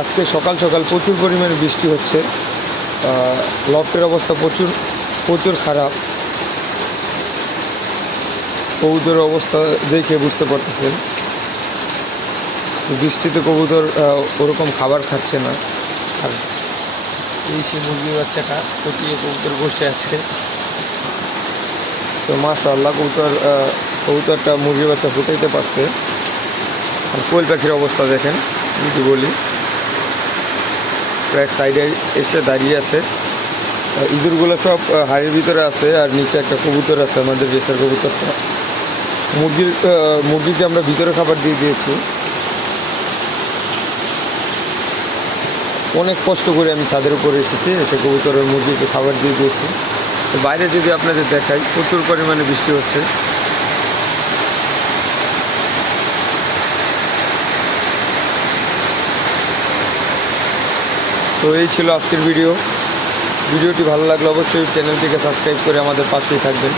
আজকে সকাল সকাল প্রচুর পরিমাণে বৃষ্টি হচ্ছে। লফটের অবস্থা প্রচুর প্রচুর খারাপ। কবুতরের অবস্থা দেখে বুঝতে পারতেছেন বৃষ্টিতে কবুতর ওরকম খাবার খাচ্ছে না। আর এই সে মুরগির বাচ্চাটা পটিয়ে কবুতর বসে আছে। তো মাশাআল্লাহ কবুতরটা মুরগির বাচ্চা ফুটাইতে পারছে। আর কোয়েল পাখির অবস্থা দেখেন, যদি বলি প্রায় সাইডে এসে দাঁড়িয়ে আছে। ইঁদুরগুলো সব হাড়ির ভিতরে আছে, আর নিচে একটা কবুতর আছে আমাদের রেসার কবুতরটা। মুরগিকে আমরা ভিতরে খাবার দিয়ে দিয়েছি। অনেক কষ্ট করে আমি ছাদের উপরে এসেছি, এসে কবুতরের মুরগিকে খাবার দিয়ে দিয়েছি। তো বাইরে যদি আপনাদের দেখাই, প্রচুর পরিমাণে বৃষ্টি হচ্ছে। তো এই ছিল আজকের ভিডিওটি ভালো লাগলে অবশ্যই চ্যানেলটিকে সাবস্ক্রাইব করে আমাদের পাশেই থাকবেন।